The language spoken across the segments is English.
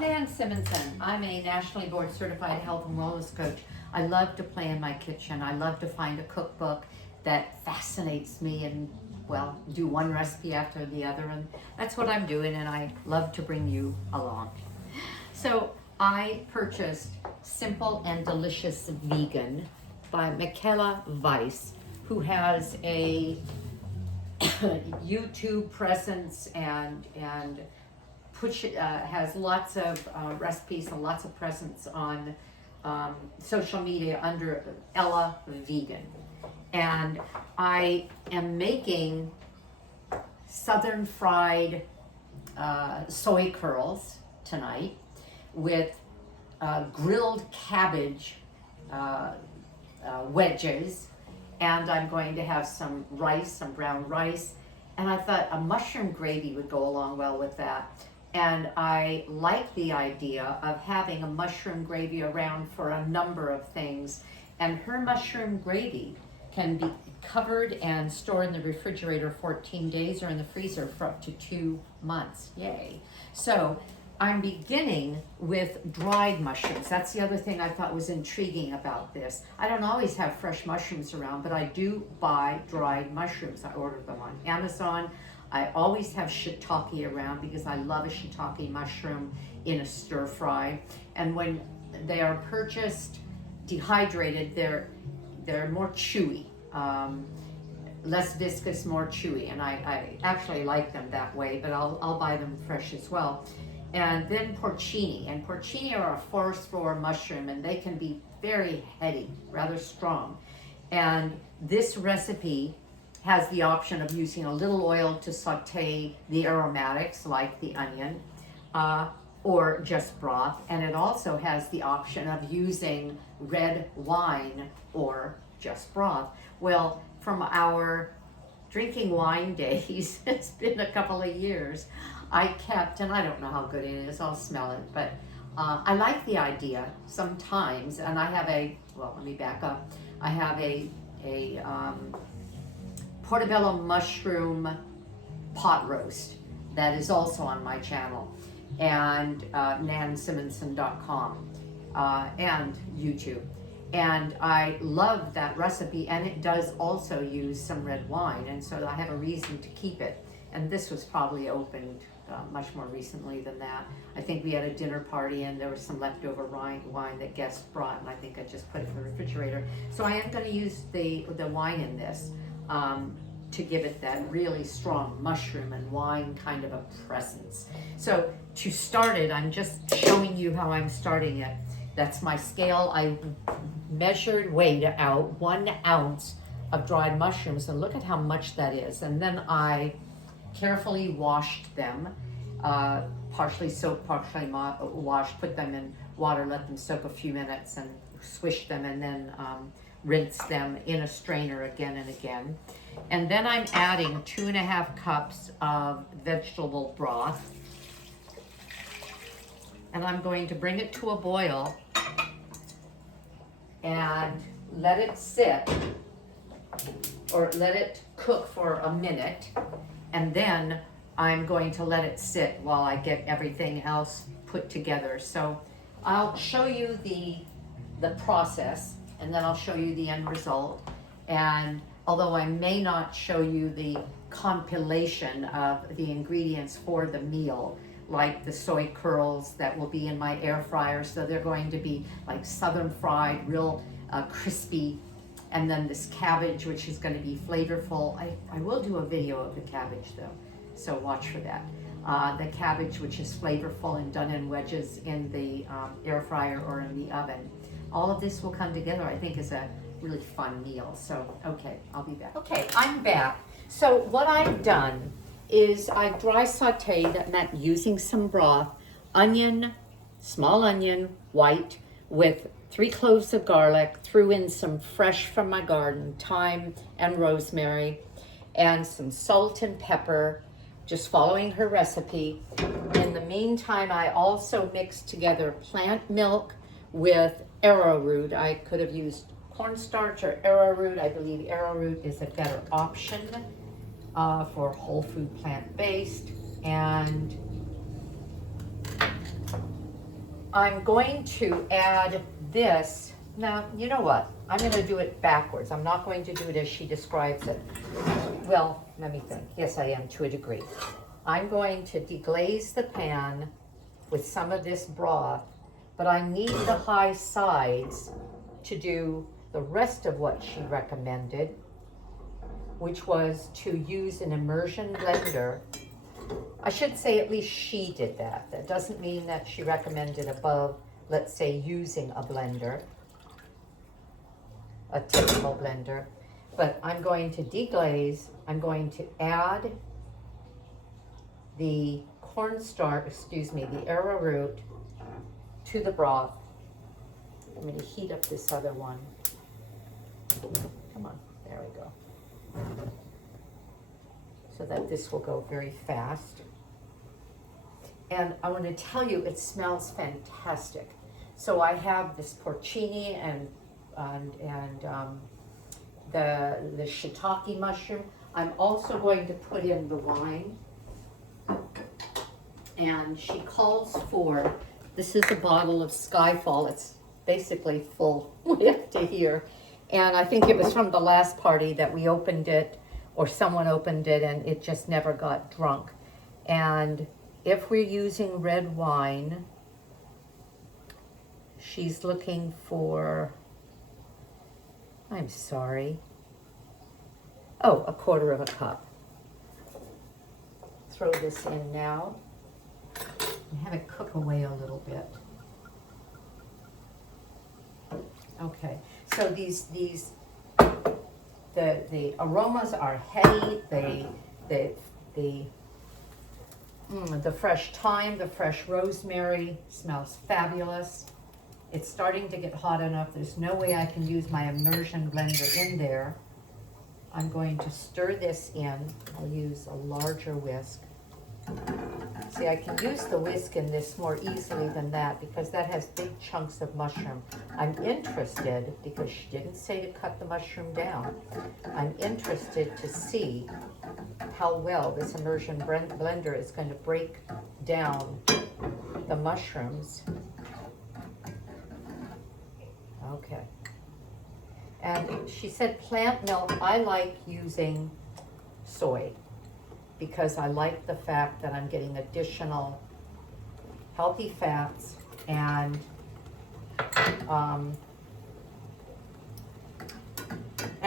I'm Nan Simonsen. I'm a nationally board certified health and wellness coach. I love to play in my kitchen. I love to find a cookbook that fascinates me and, well, do one recipe after the other, and that's what I'm doing, and I love to bring you along. So I purchased Simple and Delicious Vegan by Michaela Weiss, who has a YouTube presence and has lots of recipes and lots of presence on social media under Elavegan. And I am making southern fried soy curls tonight with grilled cabbage wedges, and I'm going to have some rice, some brown rice, and I thought a mushroom gravy would go along well with that. And I like the idea of having a mushroom gravy around for a number of things, and her mushroom gravy can be covered and stored in the refrigerator 14 days or in the freezer for up to 2 months. Yay. So I'm beginning with dried mushrooms. That's the other thing I thought was intriguing about this. I don't always have fresh mushrooms around, but I do buy dried mushrooms. I order them on Amazon. I always have shiitake around because I love a shiitake mushroom in a stir fry. And when they are purchased dehydrated, they're more chewy, less viscous, more chewy, and I actually like them that way, but I'll buy them fresh as well. And then porcini, and porcini are a forest floor mushroom, and they can be very heady, rather strong. And this recipe has the option of using a little oil to saute the aromatics like the onion, or just broth, and it also has the option of using red wine or just broth. Well, from our drinking wine days, it's been a couple of years, I kept, and I don't know how good it is, I'll smell it, but I like the idea sometimes, and I have let me back up. I have a portobello mushroom pot roast that is also on my channel, and nansimonsen.com and YouTube. And I love that recipe, and it does also use some red wine, and so I have a reason to keep it. And this was probably opened much more recently than that. I think we had a dinner party and there was some leftover wine that guests brought, and I think I just put it in the refrigerator. So I am going to use the wine in this to give it that really strong mushroom and wine kind of a presence. So to start it, I'm just showing you how I'm starting it. That's my scale. I weighed out 1 ounce of dried mushrooms, and look at how much that is. And then I carefully washed them, partially soaked, partially washed, put them in water, let them soak a few minutes, and swish them, and then rinse them in a strainer again and again. And then I'm adding 2.5 cups of vegetable broth, and I'm going to bring it to a boil and let it sit, or let it cook for a minute, and then I'm going to let it sit while I get everything else put together. So I'll show you the process, and then I'll show you the end result. And although I may not show you the compilation of the ingredients for the meal, like the soy curls that will be in my air fryer, so they're going to be like southern fried, real crispy, and then this cabbage, which is going to be flavorful. I will do a video of the cabbage though, so watch for that. The cabbage, which is flavorful and done in wedges in the air fryer or in the oven. All of this will come together, I think, is a really fun meal. So, okay, I'll be back. Okay, I'm back. So what I've done is I dry sauteed, that meant using some broth, onion, small onion, white, with 3 cloves of garlic, threw in some fresh from my garden, thyme and rosemary, and some salt and pepper, just following her recipe. In the meantime, I also mixed together plant milk with arrowroot. I could have used cornstarch or arrowroot. I believe arrowroot is a better option for whole food plant-based. And I'm going to add this. Now, you know what? I'm going to do it backwards. I'm not going to do it as she describes it. Well, let me think. Yes, I am to a degree. I'm going to deglaze the pan with some of this broth, but I need the high sides to do the rest of what she recommended, which was to use an immersion blender. I should say at least she did that. That doesn't mean that she recommended above, let's say, using a blender, a typical blender. But I'm going to deglaze, I'm going to add the the arrowroot to the broth. I'm going to heat up this other one. Come on, there we go. So that this will go very fast. And I want to tell you, it smells fantastic. So I have this porcini and the shiitake mushroom. I'm also going to put in the wine. And she calls for, this is a bottle of Skyfall. It's basically full way up to here. And I think it was from the last party that we opened it, or someone opened it, and it just never got drunk. And if we're using red wine, she's looking for, I'm sorry, oh, a quarter of a cup. Throw this in now and have it cook away a little bit. Okay, so the aromas are heady. The fresh thyme, the fresh rosemary smells fabulous. It's starting to get hot enough. There's no way I can use my immersion blender in there. I'm going to stir this in. I'll use a larger whisk. See, I can use the whisk in this more easily than that because that has big chunks of mushroom. I'm interested, because she didn't say to cut the mushroom down, I'm interested to see how well this immersion blender is going to break down the mushrooms. Okay. And she said plant milk. I like using soy, because I like the fact that I'm getting additional healthy fats and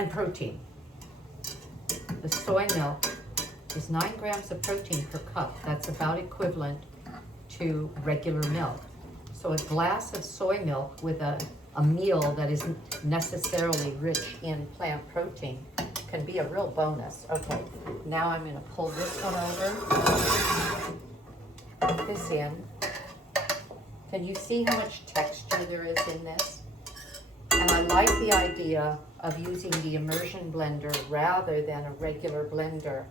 protein. The soy milk is 9 grams of protein per cup. That's about equivalent to regular milk. So a glass of soy milk with a meal that isn't necessarily rich in plant protein can be a real bonus. Okay, now I'm going to pull this one over, put this in. Can you see how much texture there is in this? And I like the idea of using the immersion blender rather than a regular blender,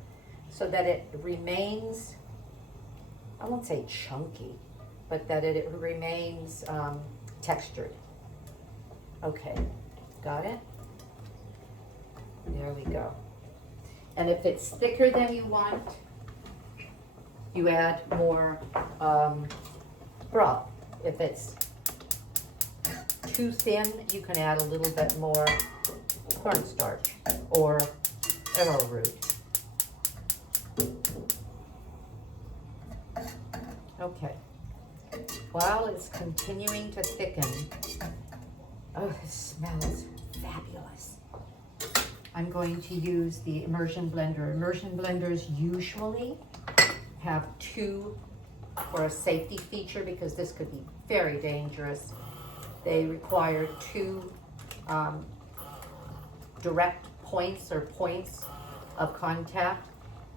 so that it remains, I won't say chunky, but that it remains textured. Okay, got it? There we go. And if it's thicker than you want, you add more broth. If it's too thin, you can add a little bit more cornstarch or arrowroot. Okay. While it's continuing to thicken, oh, it smells fabulous. I'm going to use the immersion blender. Immersion blenders usually have 2 for a safety feature, because this could be very dangerous. They require 2 direct points of contact.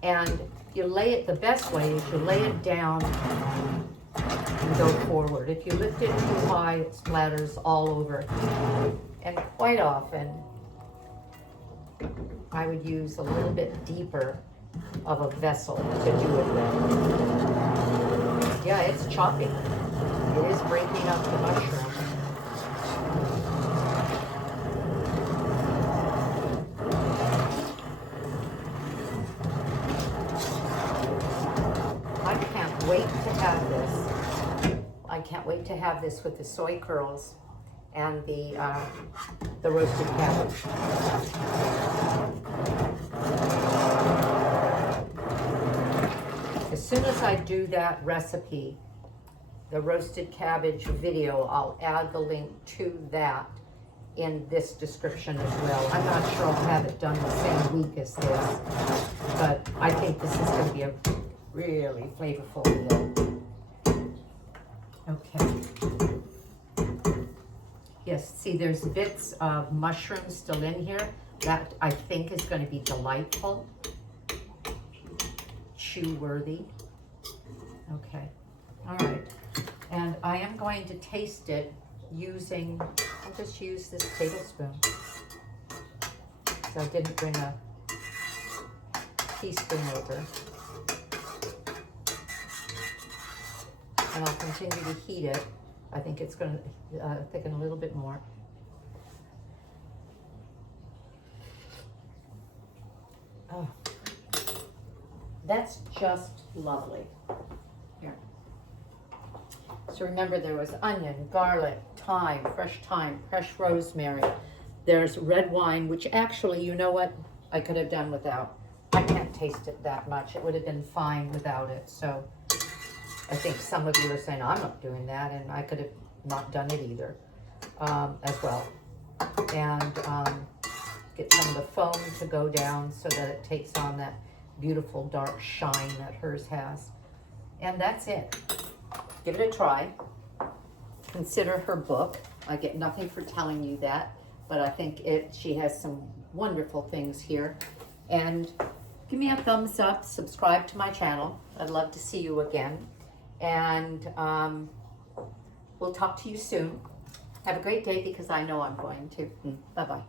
And you lay it, the best way is you lay it down and go forward. If you lift it too high, it splatters all over. And quite often, I would use a little bit deeper of a vessel to do it with. Yeah, it's chopping. It is breaking up the mushroom. I can't wait to have this. I can't wait to have this with the soy curls and the roasted cabbage. As soon as I do that recipe, the roasted cabbage video, I'll add the link to that in this description as well. I'm not sure I'll have it done the same week as this, but I think this is going to be a really flavorful meal. Okay. Yes, see there's bits of mushrooms still in here. That I think is going to be delightful. Chew-worthy. Okay, all right. And I am going to taste it using, I'll just use this tablespoon. So I didn't bring a teaspoon over. And I'll continue to heat it. I think it's going to thicken a little bit more. Oh, that's just lovely. Here. So remember, there was onion, garlic, thyme, fresh rosemary. There's red wine, which actually, you know what, I could have done without. I can't taste it that much. It would have been fine without it. So I think some of you are saying, I'm not doing that, and I could have not done it either as well. And get some of the foam to go down so that it takes on that beautiful dark shine that hers has. And that's it. Give it a try. Consider her book. I get nothing for telling you that, but I think she has some wonderful things here. And give me a thumbs up, subscribe to my channel. I'd love to see you again. And we'll talk to you soon. Have a great day, because I know I'm going to. Bye-bye.